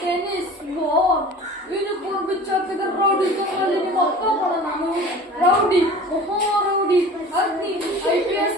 tennis ball uniform ಬಿಚ್ಚಾಕಿದ rowdy Kamali ನಿಮ್ಮ ಅಪ್ಪ ನಾನು ರೌಡಿ ಮಹಾ ರೌಡಿ ಅಗ್ನಿ IPS